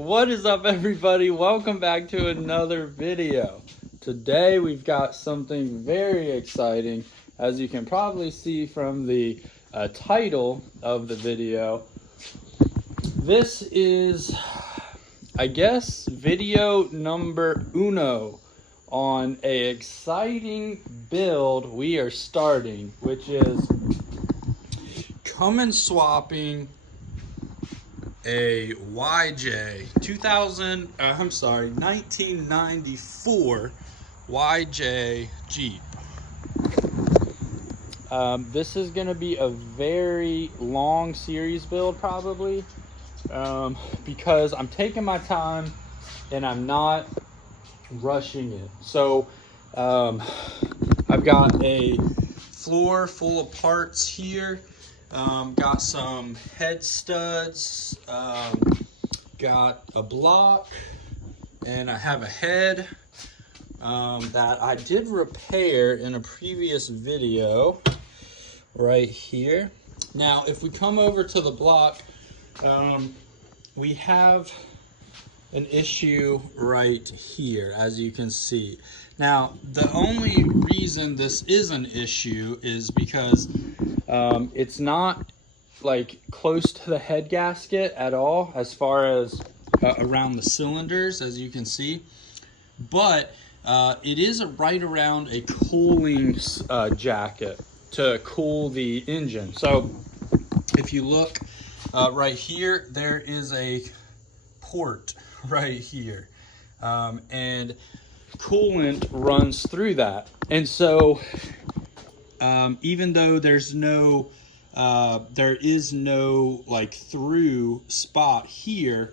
What is up, everybody? Welcome back to another video. Today we've got something very exciting. As you can probably see from the title of the video, this is, I guess, video number uno on a exciting build we are starting, which is cummins swapping a YJ 1994 YJ Jeep. This is going to be a very long series build probably, because I'm taking my time and I'm not rushing it. So I've got a floor full of parts here. Got some head studs, got a block, and I have a head that I did repair in a previous video right here. Now, if we come over to the block, we have an issue right here, as you can see. Now, the only reason this is an issue is because it's not like close to the head gasket at all, as far as around the cylinders, as you can see, but it is right around a cooling jacket to cool the engine. So if you look right here, there is a port right here, and coolant runs through that. And so even though there is no like through spot here,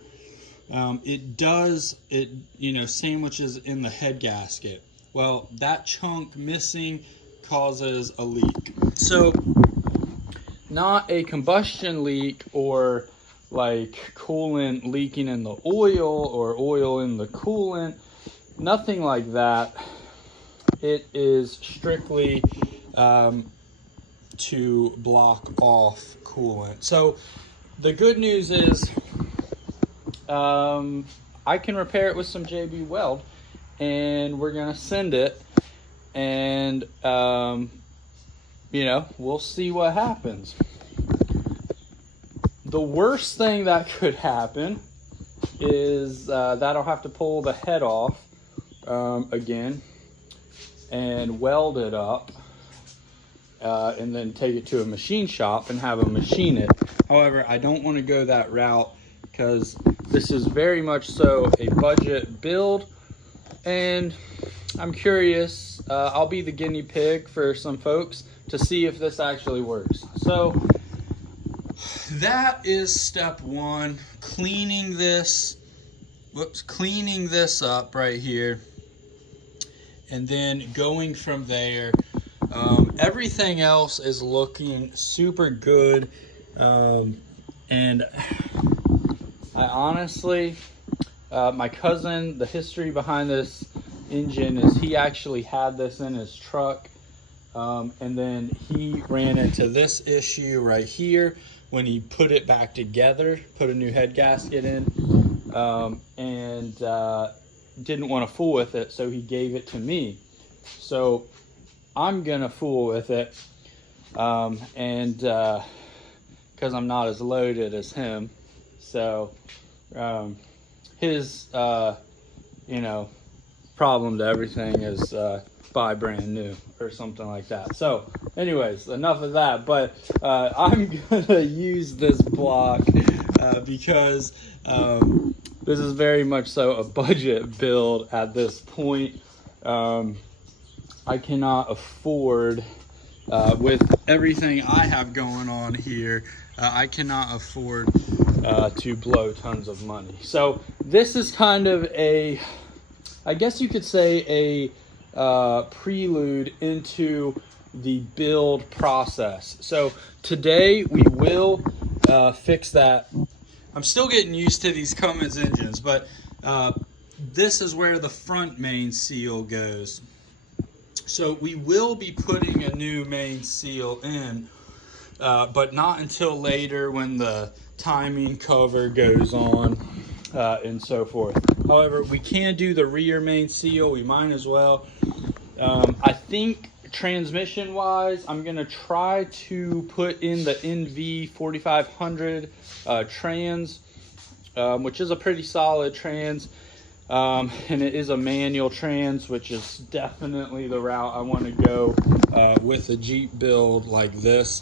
it sandwiches in the head gasket. Well, that chunk missing causes a leak. So not a combustion leak or like coolant leaking in the oil or oil in the coolant, nothing like that. It is strictly to block off coolant. So the good news is I can repair it with some JB Weld, and we're gonna send it, and we'll see what happens. The worst thing that could happen is that I'll have to pull the head off again and weld it up, and then take it to a machine shop and have them machine it. However, I don't want to go that route because this is very much so a budget build, and I'm curious. I'll be the guinea pig for some folks to see if this actually works. So that is step one, cleaning this up right here, and then going from there. Everything else is looking super good, and I honestly, my cousin, the history behind this engine is he actually had this in his truck, and then he ran into this issue right here when he put it back together, put a new head gasket in, and didn't want to fool with it, so he gave it to me. So I'm gonna fool with it, and because I'm not as loaded as him. So his problem to everything is buy brand new or something like that. So anyways, enough of that, but I'm gonna use this block because this is very much so a budget build at this point. I cannot afford, with everything I have going on here, I cannot afford to blow tons of money. So this is kind of a, I guess you could say, a prelude into the build process. So today we will fix that. I'm still getting used to these Cummins engines, but this is where the front main seal goes. So we will be putting a new main seal in, but not until later when the timing cover goes on. and so forth. However, we can do the rear main seal. We might as well. I think transmission wise, I'm gonna try to put in the NV 4500 trans, which is a pretty solid trans, and it is a manual trans, which is definitely the route I want to go with a Jeep build like this,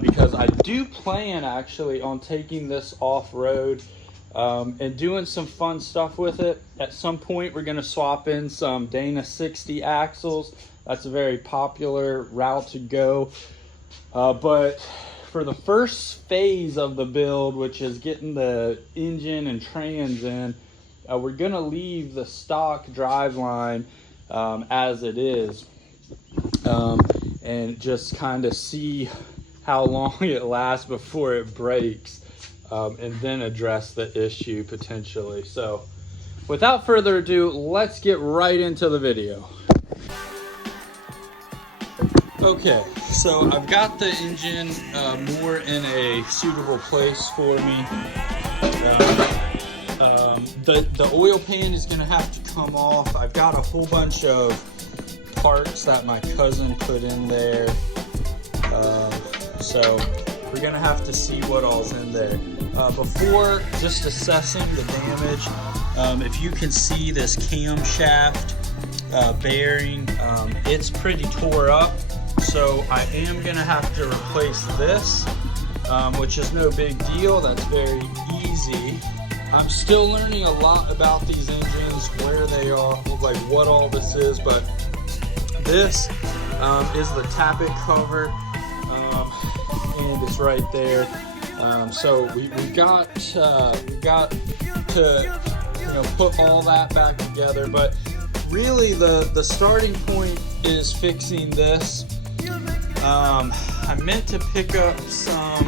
because I do plan actually on taking this off-road and doing some fun stuff with it. At some point, we're going to swap in some Dana 60 axles. That's a very popular route to go. But for the first phase of the build, which is getting the engine and trans in, we're going to leave the stock driveline as it is, and just kind of see how long it lasts before it breaks. And then address the issue potentially. So without further ado, let's get right into the video. Okay, so I've got the engine more in a suitable place for me. The oil pan is gonna have to come off. I've got a whole bunch of parts that my cousin put in there. So we're gonna have to see what all's in there. Before just assessing the damage, if you can see this camshaft bearing, it's pretty tore up. So I am gonna have to replace this, which is no big deal. That's very easy. I'm still learning a lot about these engines, where they are, like what all this is, but this is the tappet cover, and it's right there. So we got to put all that back together, but really the starting point is fixing this. I meant to pick up some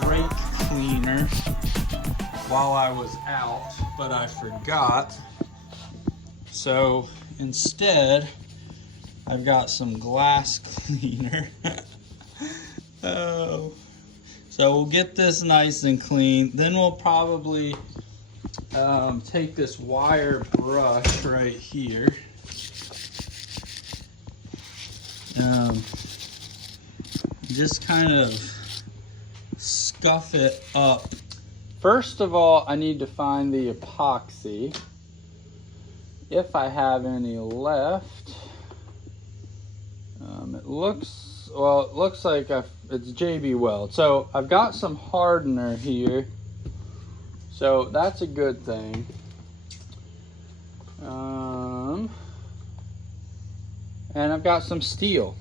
brake cleaner while I was out, but I forgot. So instead, I've got some glass cleaner. Oh. So we'll get this nice and clean. Then we'll probably take this wire brush right here. Just kind of scuff it up. First of all, I need to find the epoxy, if I have any left. It looks like it's JB Weld. So I've got some hardener here, so that's a good thing. And I've got some steel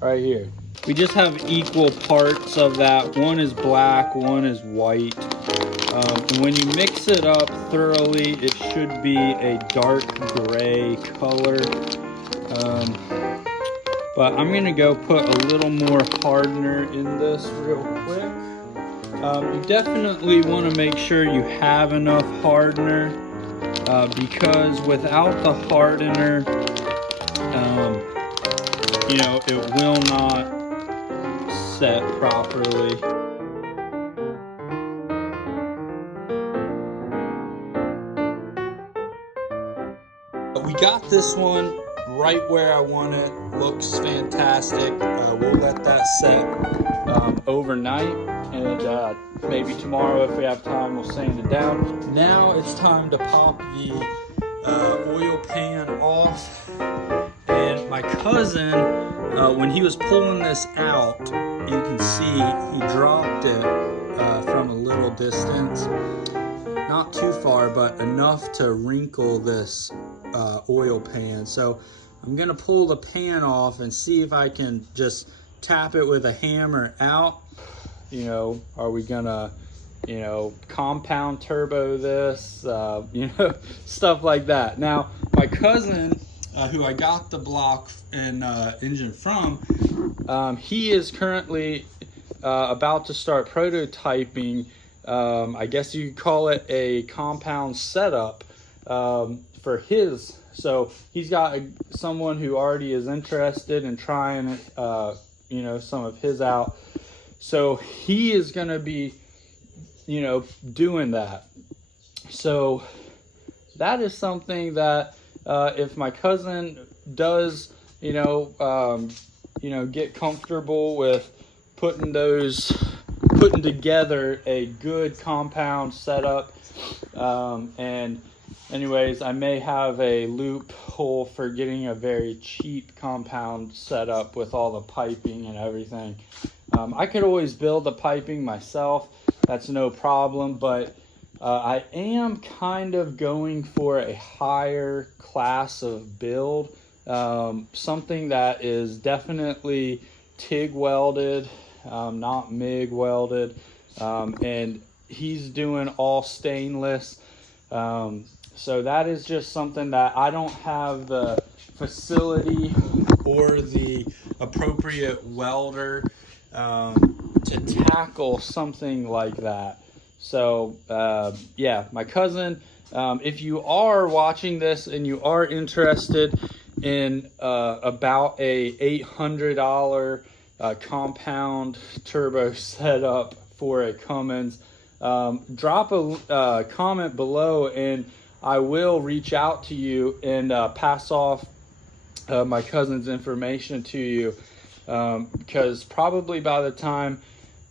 right here. We just have equal parts of that. One is black, one is white. And when you mix it up thoroughly, it should be a dark gray color. But I'm gonna go put a little more hardener in this real quick. You definitely want to make sure you have enough hardener, because without the hardener, it will not set properly. We got this one right where I want it. Looks fantastic. We'll let that set overnight, and maybe tomorrow, if we have time, we'll sand it down. Now it's time to pop the oil pan off. And my cousin, when he was pulling this out, you can see he dropped it from a little distance. Not too far, but enough to wrinkle this oil pan. So I'm gonna pull the pan off and see if I can just tap it with a hammer out. Are we gonna, compound turbo this, stuff like that. Now, my cousin, who I got the block and engine from, he is currently about to start prototyping, I guess you could call it a compound setup for his. So he's got someone who already is interested in trying, some of his out. So he is going to be you know, doing that. So that is something that if my cousin does, you know, get comfortable with putting together a good compound setup, and anyways, I may have a loophole for getting a very cheap compound set up with all the piping and everything. I could always build the piping myself, that's no problem, but I am kind of going for a higher class of build, something that is definitely TIG welded, not MIG welded, and he's doing all stainless. So that is just something that I don't have the facility or the appropriate welder to tackle something like that. So yeah, my cousin, if you are watching this and you are interested in about a $800 compound turbo setup for a Cummins, drop a comment below and I will reach out to you and pass off my cousin's information to you, because probably by the time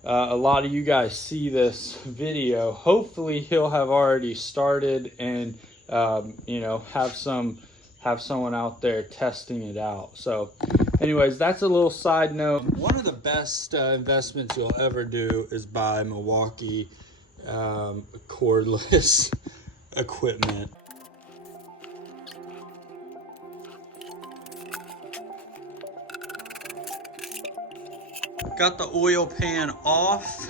a lot of you guys see this video, hopefully he'll have already started and you know, have someone out there testing it out. So anyways, that's a little side note. One of the best investments you'll ever do is buy Milwaukee cordless equipment. Got the oil pan off.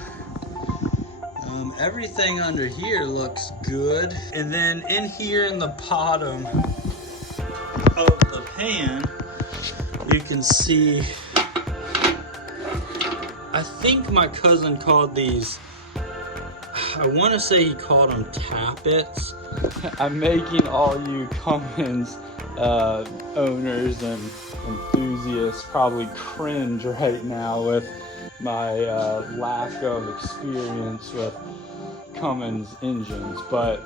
Everything under here looks good. And then in here in the bottom of the pan, you can see, I think my cousin called these, I want to say he called them tappets. I'm making all you Cummins owners and enthusiasts probably cringe right now with my lack of experience with Cummins engines, but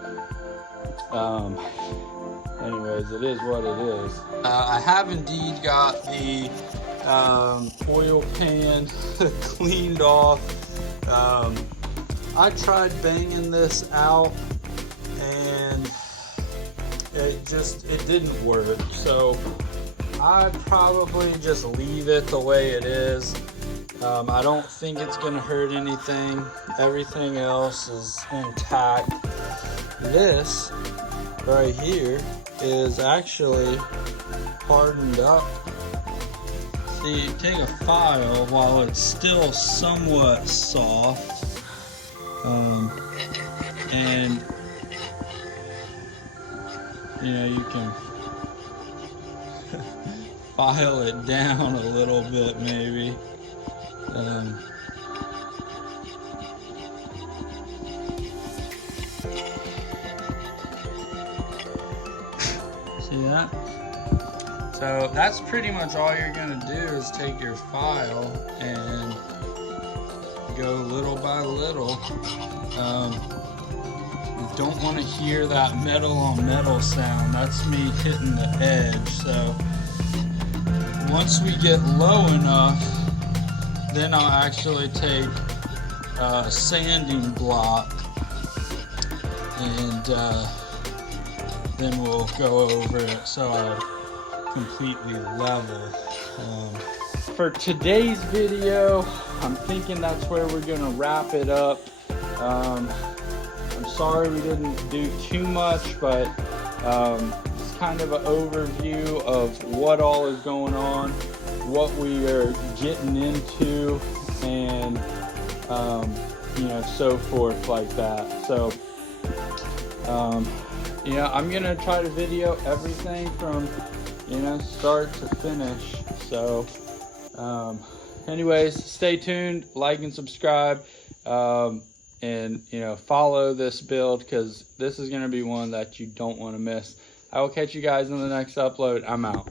anyways, it is what it is. I have indeed got the oil pan cleaned off. I tried banging this out and it didn't work, so I'd probably just leave it the way it is. I don't think it's gonna hurt anything. Everything else is intact. This right here is actually hardened up. See, you take a file while it's still somewhat soft, and you know, you can file it down a little bit maybe. See that? So that's pretty much all you're gonna do is take your file and go little by little. You don't want to hear that metal on metal sound. That's me hitting the edge. So once we get low enough, then I'll actually take a sanding block and then we'll go over it so I completely level. For today's video, I'm thinking that's where we're gonna wrap it up. I'm sorry we didn't do too much, but it's kind of an overview of what all is going on, what we are getting into, and you know, so forth like that. So yeah, I'm gonna try to video everything from, you know, start to finish. So anyways, stay tuned, like and subscribe, and you know, follow this build because this is going to be one that you don't want to miss. I will catch you guys in the next upload. I'm out.